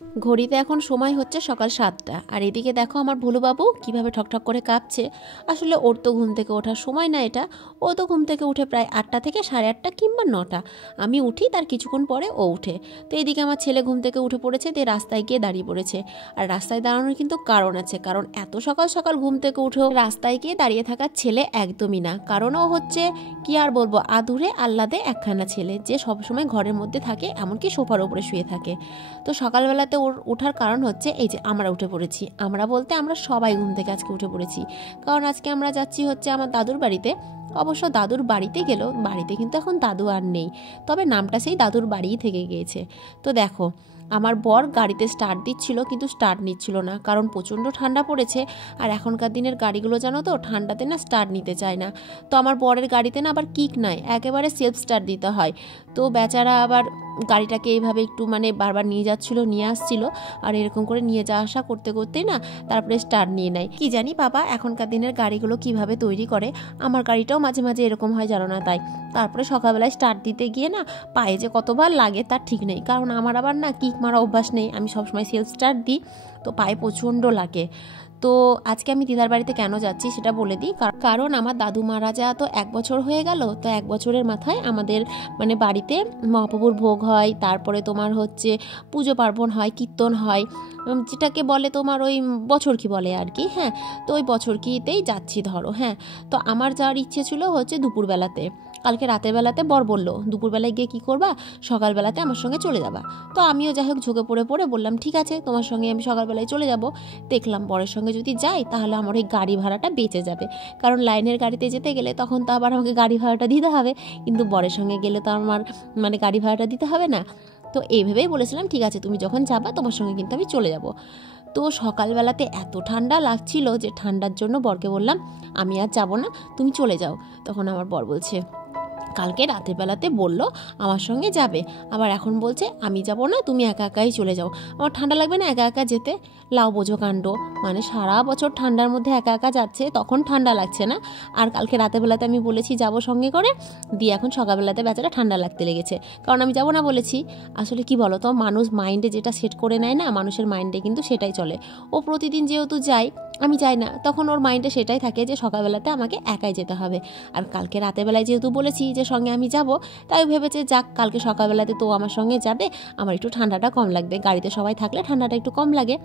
ঘড়িতে এখন সময় হচ্ছে সকাল 7টা, আর এদিকে দেখো আমার ভুলুবাবু কিভাবে ঠকঠক করে কাঁপছে। আসলে ওর তো ঘুম থেকে ওঠার সময় না এটা। ও তো ঘুম থেকে উঠে প্রায় 8টা থেকে 8:30 কিংবা 9টা। আমি উঠি তার কিছুক্ষণ পরে ও উঠে। তো এদিকে আমার ছেলে ঘুম থেকে উঠে পড়েছে, দিয়ে রাস্তায় গিয়ে দাঁড়িয়ে পড়েছে। আর রাস্তায় দাঁড়ানোর কিন্তু কারণ আছে, কারণ এত সকাল সকাল ঘুম থেকে উঠেও রাস্তায় গিয়ে দাঁড়িয়ে থাকার ছেলে একদমই না। কারণ ও হচ্ছে কি আর বলবো, আদুরে আহ্লাদে একখানা ছেলে যে সবসময় ঘরের মধ্যে থাকে, এমনকি সোফার উপরে শুয়ে থাকে। তো সকালবেলাতে ওর ওঠার কারণ হচ্ছে এই যে আমরা উঠে পড়েছি। আমরা বলতে আমরা সবাই ঘুম থেকে আজকে উঠে পড়েছি, কারণ আজকে আমরা যাচ্ছি হচ্ছে আমার দাদুর বাড়িতে। অবশ্য দাদুর বাড়িতে গেলেও বাড়িতে কিন্তু এখন দাদু আর নেই, তবে নামটা সেই দাদুর বাড়িই থেকে গিয়েছে। তো দেখো আমার বর গাড়িতে স্টার্ট দিচ্ছিল, কিন্তু স্টার্ট নিচ্ছিল না, কারণ প্রচণ্ড ঠান্ডা পড়েছে। আর এখনকার দিনের গাড়িগুলো জানো তো ঠান্ডাতে না স্টার্ট নিতে চায় না। তো আমার বরের গাড়িতে না আবার কিক নাই, একেবারে সেলফ স্টার্ট দিতে হয়। তো বেচারা আবার গাড়িটাকে এইভাবে একটু মানে বারবার নিয়ে যাচ্ছিল, নিয়ে আসছিল, আর এরকম করে নিয়ে যাওয়া আসা করতে করতেই না তারপরে স্টার্ট নিয়ে নেয়। কি জানি বাবা এখনকার দিনের গাড়িগুলো কিভাবে তৈরি করে, আমার গাড়িটাও মাঝে মাঝে এরকম হয় জানো না। তাই তারপরে সকালবেলায় স্টার্ট দিতে গিয়ে না পায়ে যে কতবার লাগে তার ঠিক নেই, কারণ আমার আবার না কিক মারা অভ্যাস নেই, আমি সবসময় সেলফ স্টার্ট দিই, তো পায়ে প্রচণ্ড লাগে। তো আজকে আমি দিদার বাড়িতে কেন যাচ্ছি সেটা বলে দিই। কারণ আমার দাদু মারা যাওয়া তো 1 বছর হয়ে গেল। তো 1 বছরের মাথায় আমাদের মানে বাড়িতে মহাপ্রভুর ভোগ হয়, তারপরে তোমার হচ্ছে পুজো পার্বণ হয়, কীর্তন হয়, যেটাকে বলে তোমার ওই বছর কি বলে আর কি। হ্যাঁ, তো ওই বছর কিতেই যাচ্ছি ধরো। হ্যাঁ, তো আমার যাওয়ার ইচ্ছে ছিল হচ্ছে দুপুরবেলাতে। কালকে রাতের বেলাতে বর বললো দুপুরবেলায় গিয়ে কী করবা, সকালবেলাতে আমার সঙ্গে চলে যাবা। তো আমিও যাই হোক ঝুঁকে পড়ে পড়ে বললাম ঠিক আছে, তোমার সঙ্গে আমি সকালবেলায় চলে যাব। দেখলাম বরের সঙ্গে যদি যাই তাহলে আমার ওই গাড়ি ভাড়াটা বেঁচে যাবে, কারণ লাইনের গাড়িতে যেতে গেলে তখন তো আবার আমাকে গাড়ি ভাড়াটা দিতে হবে, কিন্তু বরের সঙ্গে গেলে তো আমার মানে গাড়ি ভাড়াটা দিতে হবে না। তো এইভাবেই বলেছিলাম ঠিক আছে তুমি যখন যাবা তোমার সঙ্গে কিন্তু আমি চলে যাব। তো সকালবেলাতে এত ঠান্ডা লাগছিল যে ঠান্ডার জন্য বরকে বললাম আমি আর যাব না, তুমি চলে যাও। তখন আমার বর বলছে কালকে রাতের বেলাতে বললো আমার সঙ্গে যাবে, আবার এখন বলছে আমি যাব না, তুমি একা একাই চলে যাও। আমার ঠান্ডা লাগবে না একা একা যেতে? লাও বোঝো কাণ্ড, মানে সারা বছর ঠান্ডার মধ্যে একা একা যাচ্ছে, তখন ঠান্ডা লাগছে না, আর কালকে রাতের বেলাতে আমি বলেছি যাব সঙ্গে করে, দিয়ে এখন সকালবেলাতে বেচারা ঠান্ডা লাগতে লেগেছে, কারণ আমি যাব না বলেছি। আসলে কি বলো তো, মানুষ মাইন্ডে যেটা সেট করে নেয় না, মানুষের মাইন্ডে কিন্তু সেটাই চলে। ও প্রতিদিন যেহেতু যায়, আমি যাই না, তখন ওর মাইন্ডে সেটাই থাকে যে সকালবেলাতে আমাকে একাই যেতে হবে। আর কালকে রাতের বেলায় যেহেতু বলেছি যে সঙ্গে আমি যাব, তাই ভেবেছে যাক কালকে সকালবেলাতে তো আমার সঙ্গে যাবে, আমার একটু ঠান্ডাটা কম লাগবে, গাড়িতে সবাই থাকলে ঠান্ডাটা একটু কম লাগে।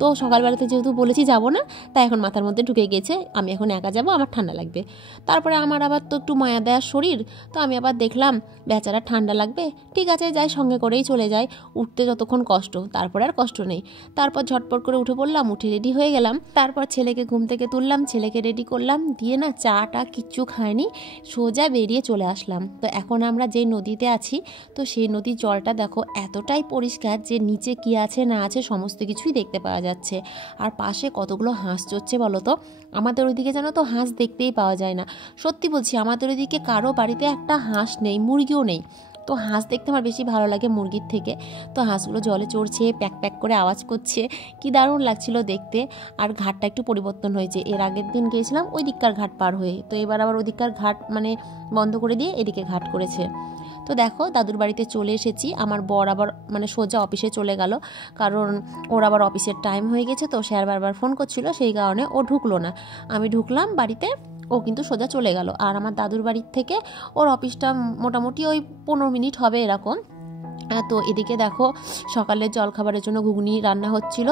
তো সকালবেলাতে যেহেতু বলেছি যাব না, তাই এখন মাথার মধ্যে ঢুকে গেছে আমি এখন একা যাব, আমার ঠান্ডা লাগবে। তারপরে আমার আবার তো একটু মায়া দেওয়ার শরীর, তো আমি আবার দেখলাম বেচারা ঠান্ডা লাগবে, ঠিক আছে যাই সঙ্গে করেই চলে যাই। উঠতে যতক্ষণ কষ্ট, তারপরে আর কষ্ট নেই। তারপর ঝটপট করে উঠে পড়লাম, উঠে রেডি হয়ে গেলাম। তারপর ছেলেকে ঘুম থেকে তুললাম, ছেলেকে রেডি করলাম, দিয়ে না চাটা কিচ্ছু খায়নি, সোজা বেরিয়ে চলে আসলাম। তো এখন আমরা যেই নদীতে আছি, তো সেই নদীর জলটা দেখো এতটাই পরিষ্কার যে নিচে কি আছে না আছে সমস্ত কিছুই দেখতে পাওয়া যাচ্ছে। আর পাশে কতগুলো হাঁস চড়ছে বলো তো। আমাদের ওইদিকে জানো তো হাঁস দেখতেই পাওয়া যায় না, সত্যি বলছি আমাদের ওইদিকে কারো বাড়িতে একটা হাঁস নেই, মুরগিও নেই। তো হাঁস দেখতে আমার বেশি ভালো লাগে মুরগির থেকে। তো হাঁসগুলো জলে চড়ছে, প্যাক প্যাক করে আওয়াজ করছে, কি দারুণ লাগছিল দেখতে। আর ঘাটটা একটু পরিবর্তন হয়েছে, এর আগের দিন গিয়েছিলাম ওই দিককার ঘাট পার হয়ে, তো এবার আবার ওই দিককার ঘাট মানে বন্ধ করে দিয়ে এদিকে ঘাট করেছে। তো দেখো দাদুর বাড়িতে চলে এসেছি। আমার বর আবার মানে সোজা অফিসে চলে গেল, কারণ ওর আবার অফিসের টাইম হয়ে গেছে, তো সে আর বারবার ফোন করছিল, সেই কারণে ও ঢুকলো না। আমি ঢুকলাম বাড়িতে, ও কিন্তু সোজা চলে গেল। আর আমার দাদুর বাড়ির থেকে ওর অফিসটা মোটামুটি ওই 15 মিনিট হবে এরকম। তো এদিকে দেখো সকালের জলখাবারের জন্য ঘুগনি রান্না হচ্ছিল,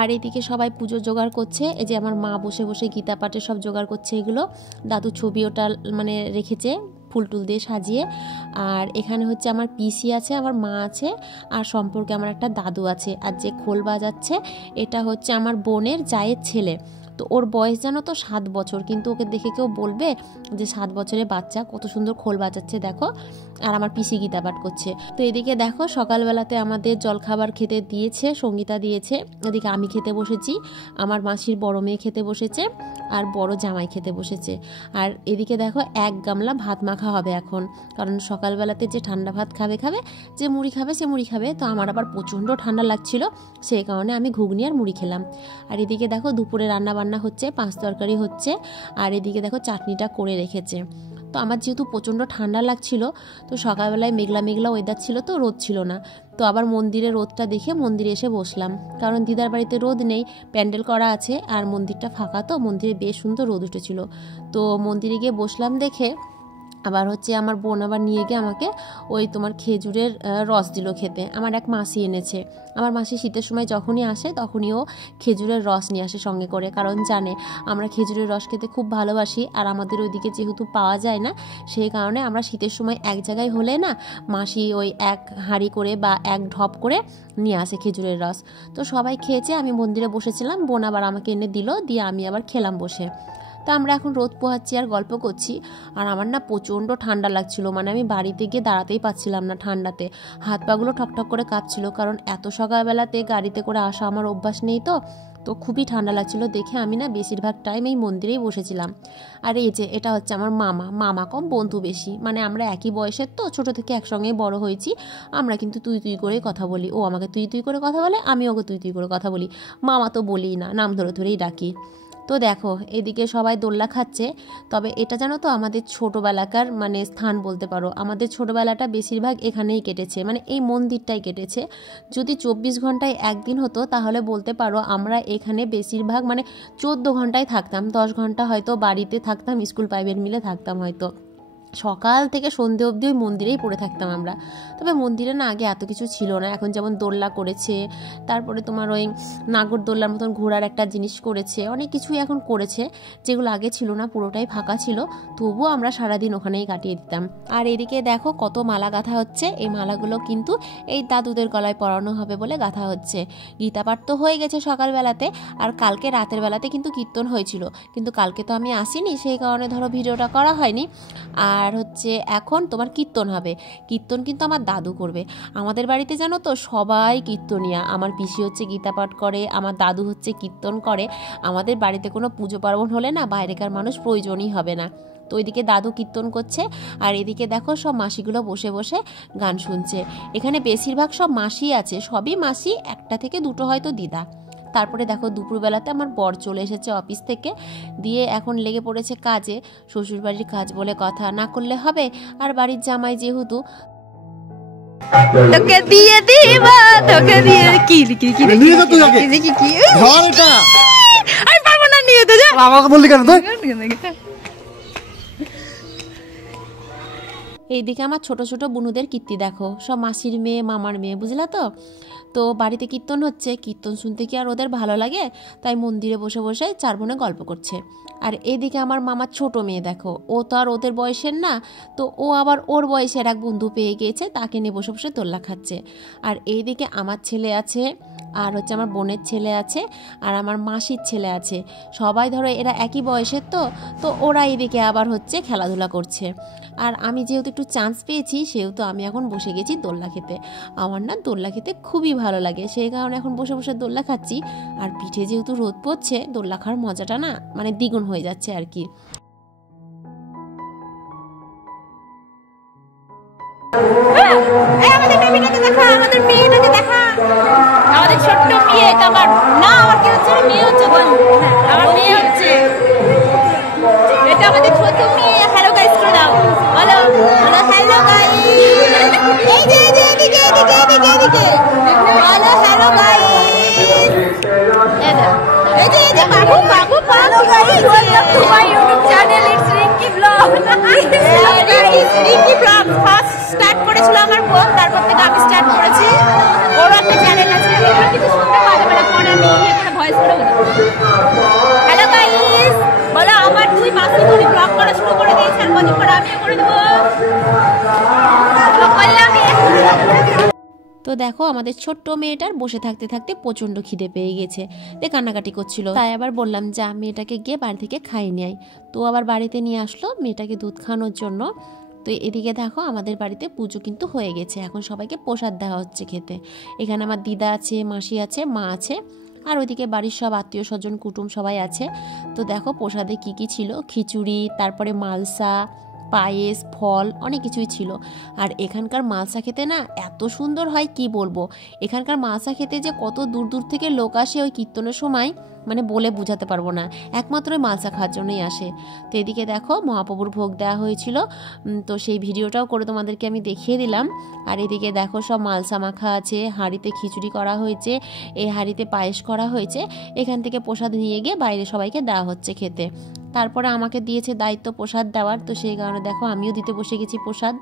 আর এদিকে সবাই পুজোর জোগাড় করছে। এই যে আমার মা বসে বসে গীতা পাঠের সব জোগাড় করছে, এগুলো দাদু ছবি ওটা মানে রেখেছে ফুল টুল দিয়ে সাজিয়ে। আর এখানে হচ্ছে আমার পিসি আছে, আমার মা আছে, আর সম্পর্কে আমার একটা দাদু আছে। আর যে খোল বাজাচ্ছে এটা হচ্ছে আমার বোনের জায়ের ছেলে। তো ওর বয়স জানো তো 7 বছর, কিন্তু ওকে দেখে কেউ বলবে যে 7 বছরের বাচ্চা, কত সুন্দর খোল বাজাচ্ছে দেখো। আর আমার পিসি গীতা পাঠ করছে। তো এদিকে দেখো সকালবেলাতে আমাদের জলখাবার খেতে দিয়েছে, সঙ্গীতা দিয়েছে। এদিকে আমি খেতে বসেছি, আমার মাসির বড় মেয়ে খেতে বসেছে, আর বড় জামাই খেতে বসেছে। আর এদিকে দেখো 1 গামলা ভাত মাখা হবে এখন, কারণ সকালবেলাতে যে ঠান্ডা ভাত খাবে যে মুড়ি খাবে সে মুড়ি খাবে। তো আমার আবার প্রচণ্ড ঠান্ডা লাগছিল, সেই কারণে আমি ঘুগনি আর মুড়ি খেলাম। আর এদিকে দেখো দুপুরে রান্না বান্না হচ্ছে, 5 তরকারি হচ্ছে, আর এদিকে দেখো চাটনিটা করে রেখেছে। তো আমার যেহেতু প্রচণ্ড ঠান্ডা লাগছিল, তো সকালবেলায় মেঘলা মেঘলা ওয়েদার ছিল, তো রোদ ছিল না। তো আবার মন্দিরে রোদটা দেখে মন্দিরে এসে বসলাম, কারণ দিদার বাড়িতে রোদ নেই, প্যান্ডেল করা আছে আর মন্দিরটা ফাঁকা, তো মন্দিরে বেশ সুন্দর রোদ উঠেছিল। তো মন্দিরে গিয়ে বসলাম দেখে আবার হচ্ছে আমার বোন আবার নিয়ে গিয়ে আমাকে ওই তোমার খেজুরের রস দিল খেতে। আমার এক মাসি এনেছে, আমার মাসি শীতের সময় যখনই আসে তখনই ও খেজুরের রস নিয়ে আসে সঙ্গে করে, কারণ জানে আমরা খেজুরের রস খেতে খুব ভালোবাসি, আর আমাদের ওইদিকে যেহেতু পাওয়া যায় না, সেই কারণে আমরা শীতের সময় এক জায়গায় হলে না মাসি ওই এক হাঁড়ি করে বা এক ঢপ করে নিয়ে আসে খেজুরের রস। তো সবাই খেয়েছে, আমি মন্দিরে বসেছিলাম, বোন আবার আমাকে এনে দিল, দিয়ে আমি আবার খেলাম বসে। তো আমরা এখন রোদ পোহাচ্ছি আর গল্প করছি, আর আমার না প্রচণ্ড ঠান্ডা লাগছিল, মানে আমি বাড়িতে গিয়ে দাঁড়াতেই পাচ্ছিলাম না ঠান্ডাতে, হাত পাগুলো ঠকঠক করে কাঁপছিল, কারণ এত সকালবেলাতে গাড়িতে করে আসা আমার অভ্যাস নেই, তো খুবই ঠান্ডা লাগছিল দেখে আমি না বেশিরভাগ টাইম এই মন্দিরেই বসেছিলাম। আর এই যে এটা হচ্ছে আমার মামা কম বন্ধু বেশি, মানে আমরা একই বয়সের, তো ছোট থেকে একসঙ্গেই বড় হয়েছি, আমরা কিন্তু তুই তুই করে কথা বলি, ও আমাকে তুই তুই করে কথা বলে, আমি ওকে তুই তুই করে কথা বলি, মামা তো বলি না, নাম ধরে ধরেই ডাকি। তো দেখো এদিকে সবাই দোলনা খাচ্ছে, তবে এটা জানো তো আমাদের ছোটোবেলাকার মানে স্থান বলতে পারো, আমাদের ছোটোবেলাটা বেশিরভাগ এখানেই কেটেছে, মানে এই মন্দিরটাই কেটেছে। যদি 24 ঘন্টায় একদিন হতো তাহলে বলতে পারো আমরা এখানে বেশিরভাগ মানে 14 ঘন্টায় থাকতাম, 10 ঘন্টা হয়তো বাড়িতে থাকতাম, স্কুল প্রাইভেট মিলে থাকতাম হয়তো, সকাল থেকে সন্ধে অবধি ওই মন্দিরেই পড়ে থাকতাম আমরা। তবে মন্দিরে না আগে এত কিছু ছিল না, এখন যেমন দোলনা করেছে, তারপরে তোমার ওই নাগরদোলনার মতন ঘোড়ার একটা জিনিস করেছে, অনেক কিছুই এখন করেছে যেগুলো আগে ছিল না, পুরোটাই ফাঁকা ছিল, তবুও আমরা সারাদিন ওখানেই কাটিয়ে দিতাম। আর এদিকে দেখো কত মালা গাঁথা হচ্ছে, এই মালাগুলো কিন্তু এই দাদুদের গলায় পরানো হবে বলে গাঁথা হচ্ছে। গীতাপাঠ তো হয়ে গেছে সকালবেলাতে, আর কালকে রাতের বেলাতে কিন্তু কীর্তন হয়েছিল, কিন্তু কালকে তো আমি আসিনি, সেই কারণে ধরো ভিডিওটা করা হয়নি। আর হচ্ছে এখন তোমার কীর্তন হবে, কীর্তন কিন্তু আমার দাদু করবে। আমাদের বাড়িতে জানো তো সবাই কীর্তনিয়া, আমার পিসি হচ্ছে গীতা পাঠ করে, আমার দাদু হচ্ছে কীর্তন করে, আমাদের বাড়িতে কোনো পুজো পার্বণ হলে না বাইরেকার মানুষ প্রয়োজনই হবে না। তো ওইদিকে দাদু কীর্তন করছে, আর এদিকে দেখো সব মাসিগুলো বসে বসে গান শুনছে। এখানে বেশিরভাগ সব মাসি আছে, সবই মাসি, একটা থেকে দুটো হয়তো দিদা। তারপরে দেখো দুপুরবেলাতে আমার বর চলে এসেছে অফিস থেকে, দিয়ে এখন লেগে পড়েছে কাজে, শ্বশুরবাড়ির কাজ বলে কথা, না করলে হবে, আর বাড়ির জামাই যেহেতু। তোকে দিয়ে দিবা, তোকে দিয়ে কি কি কি নিয়ে তো তুই আগে কি কি ধর এটা, আমি পারবো না, নিয়ে তো যা, আমাকে বললি কেন তুই? এইদিকে আমার ছোট ছোট বুনুদের কীর্তি দেখো, সব মাসির মেয়ে মামার মেয়ে, বুঝলা তো। তো বাড়িতে কীর্তন হচ্ছে, কীর্তন শুনতে কি আর ওদের ভালো লাগে, তাই মন্দিরে বসে বসে চার বোনে গল্প করছে। আর এদিকে আমার মামার ছোট মেয়ে দেখো, ও তো আর ওদের বয়সের না, তো ও আবার ওর বয়সের এক বন্ধু পেয়ে গিয়েছে, তাকে নিয়ে বসে বসে দোলনা খাচ্ছে। আর এইদিকে আমার ছেলে আছে, আর হচ্ছে আমার বোনের ছেলে আছে, আর আমার মাসির ছেলে আছে, সবাই ধরো এরা একই বয়সের, তো ওরা এদিকে আবার হচ্ছে খেলাধুলা করছে। আর আমি যেহেতু একটু চান্স পেয়েছি, সেহেতু আমি এখন বসে গেছি দোলনা খেতে। আমার না দোলনা খেতে খুবই ভালো লাগে, সেই কারণে এখন বসে বসে দোলনা খাচ্ছি। আর পিঠে যেহেতু রোদ পড়ছে, দোলনা খাওয়ার মজাটা না মানে দ্বিগুণ হয়ে যাচ্ছে আর কি। আমাদের বেবিটাকে দেখা, আমাদের মেয়েটাকে দেখা, আমাদের ছোট্ট মেয়ে, আমার না, আমার কি হচ্ছে, মেয়ে হচ্ছে, আমার মেয়ে হচ্ছে, এটা আমাদের ছোট মেয়ে। হ্যালো গাইস করে দাও, বলো বলো হ্যালো গাইস, এই যে এদিকে এদিকে এদিকে এদিকে বলো হ্যালো গাইস, এই যে বাবু বাবু hello guys, welcome to my YouTube channel, it's Rinki blog. Rinki blog first start করেছিল আমার বোন, তারপর থেকে আমি স্টার্ট করেছি, ওর একটা চ্যানেল আছে, এগুলো কিছু শুনতে পারবে না, পরে আমি ইয়ে করে ভয়েস করে বলবো। হ্যালো গাইস বলো, আমার দুই মাসি তুমি ব্লগ করা শুরু করে দিয়েছে, আর কদিন পরে আমিও করে দেবো। তো দেখো আমাদের ছোট্ট মেয়েটার বসে থাকতে থাকতে প্রচণ্ড খিদে পেয়ে গেছে, দিয়ে কান্নাকাটি করছিল, তাই আবার বললাম যা মেয়েটাকে গিয়ে বাড়ি থেকে খাইয়ে নিয়ে আয়। তো আবার বাড়িতে নিয়ে আসলো মেয়েটাকে দুধ খাওয়ানোর জন্য। তো এদিকে দেখো আমাদের বাড়িতে পুজো কিন্তু হয়ে গেছে, এখন সবাইকে প্রসাদ দেওয়া হচ্ছে খেতে। এখানে আমার দিদা আছে, মাসি আছে, মা আছে, আর ওইদিকে বাড়ির সব আত্মীয় স্বজন কুটুম সবাই আছে। তো দেখো প্রসাদে কি কি ছিল, খিচুড়ি, তারপরে মালসা, পায়েস, ফল, অনেক কিছুই ছিল। আর এখানকার মালসা খেতে না এত সুন্দর হয় কি বলবো, এখানকার মালসা খেতে যে কত দূর দূর থেকে লোক আসে ওই কীর্তনের সময়, মানে বলে বোঝাতে পারবো না, একমাত্র মালসা খাওয়ার জন্যই আসে। তো এদিকে দেখো মহাপ্রভুর ভোগ দেওয়া হয়েছিল, তো সেই ভিডিওটাও করে তোমাদেরকে আমি দেখিয়ে দিলাম। আর এদিকে দেখো সব মালসা মাখা আছে, হাঁড়িতে খিচুড়ি করা হয়েছে, এই হাঁড়িতে পায়েস করা হয়েছে। এখান থেকে প্রসাদ নিয়ে গিয়ে বাইরে সবাইকে দেওয়া হচ্ছে খেতে। তারপরে আমাকে দিয়েছে দায়িত্ব প্রসাদ দেওয়ার, তো সেই কারণে দেখো আমিও দিতে বসে গেছি প্রসাদ।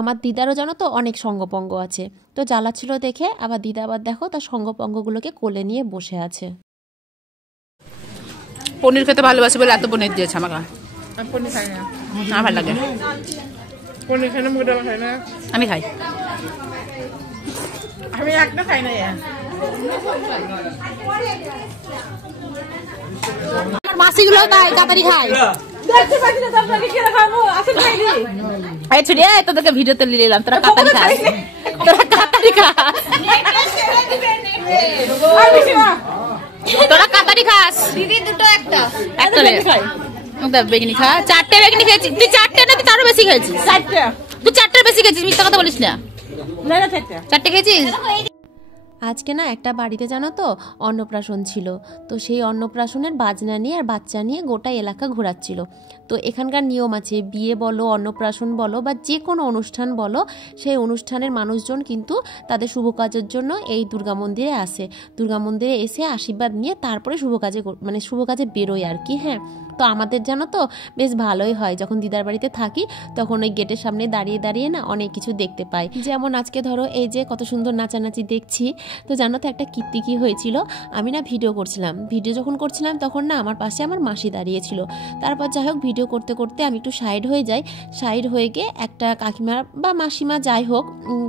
আমার দিদারও জানো তো অনেক সঙ্গপঙ্গ আছে, তো জ্বালাচ্ছিল দেখে আবার দিদা আবার দেখো তার সঙ্গপঙ্গগুলোকে কোলে নিয়ে বসে আছে। পনির খেতে ভালোবাসে বলে এত পনির দিয়েছে আমাকে। পনির খাই না, না ভালো লাগে। পনির খাই না, মুগডাল খাই না। আমি খাই, আমি একটা খাই না। আমার মাসিগুলো তাই কাতারি খায়। তোদেরকে ভিডিওতে নিলাম, তোরা কাতারি খাস, তোরা কাতারি খাস, তোরা কাতারি খাস। দিদি দুটো একটা বেগনি খা। 4টে বেগনি খেয়েছি তুই, 4টে না তুই তারও বেশি খেয়েছিস। 4টে তুই, 4টের বেশি খেয়েছিস, মিথ্যা কথা বলিস না। 4টে খেয়েছিস। আজকে না একটা বাড়িতে জানো তো অন্নপ্রাশন ছিল, তো সেই অন্নপ্রাশনের বাজনা নিয়ে আর বাচ্চা নিয়ে গোটা এলাকা ঘোরাচ্ছিল। তো এখানকার নিয়ম আছে, বিয়ে বলো, অন্নপ্রাশন বলো বা যে কোনো অনুষ্ঠান বলো, সেই অনুষ্ঠানের মানুষজন কিন্তু তাদের শুভ কাজের জন্য এই দুর্গা মন্দিরে আসে। দুর্গা মন্দিরে এসে আশীর্বাদ নিয়ে তারপরে শুভ কাজে বেরোয় আর কি। হ্যাঁ, তো আমাদের জানো তো বেশ ভালোই হয়, যখন দিদার বাড়িতে থাকি তখন ওই গেটের সামনে দাঁড়িয়ে দাঁড়িয়ে না অনেক কিছু দেখতে পাই। যেমন আজকে ধরো এই যে কত সুন্দর নাচানাচি দেখছি। তো জানো তো একটা কীর্তি কী হয়েছিল, আমি না ভিডিও যখন করছিলাম তখন না আমার পাশে আমার মাসি দাঁড়িয়েছিল। তারপর যাই হোক ভিডিও করতে করতে আমি একটু সাইড হয়ে গিয়ে একটা কাকিমা বা মাসিমা যাই হোক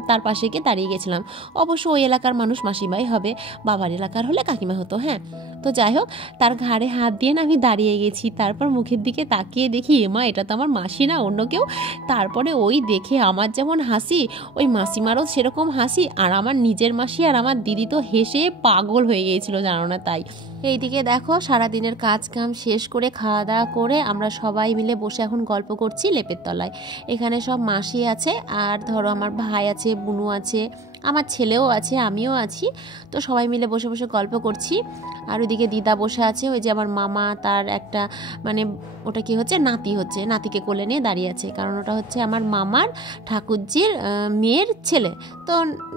তার পাশে গিয়ে দাঁড়িয়ে গেছিলাম। অবশ্য ওই এলাকার মানুষ মাসিমাই হবে, বাবার এলাকার হলে কাকিমা হতো। হ্যাঁ, তো যাই হোক তার ঘাড়ে হাত দিয়ে না আমি দাঁড়িয়ে গেছি। তারপর মুখের দিকে তাকিয়ে দেখি এমা এটা তো আমার মাসি না অন্য কেউ। তারপরে ওই দেখে আমার যেমন হাসি, ওই মাসিমারও সেরকম হাসি, আর আমার নিজের মাসি আর আমার দিদি তো হেসে পাগল হয়ে গিয়েছিল জানো না। তাই এইদিকে দেখো সারাদিনের কাজ কাম শেষ করে খাওয়া দাওয়া করে আমরা সবাই মিলে বসে এখন গল্প করছি লেপের তলায়। এখানে সব মাসি আছে, আর ধরো আমার ভাই আছে, বুনু আছে, আমার ছেলেও আছে, আমিও আছি। তো সবাই মিলে বসে বসে গল্প করছি। আর ওইদিকে দিদা বসে আছে, ওই যে আমার মামা তার একটা মানে ওটা কি হচ্ছে নাতিকে কোলে নিয়ে দাঁড়িয়ে আছে, কারণ ওটা হচ্ছে আমার মামার ঠাকুরজির মেয়ের ছেলে, তো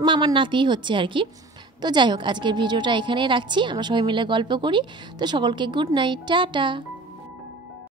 মামার নাতি হচ্ছে আর কি। তো যাই হোক আজকের ভিডিওটা এখানেই রাখছি, আমরা সবাই মিলে গল্প করি। তো সকলকে গুড নাইট, টাটা।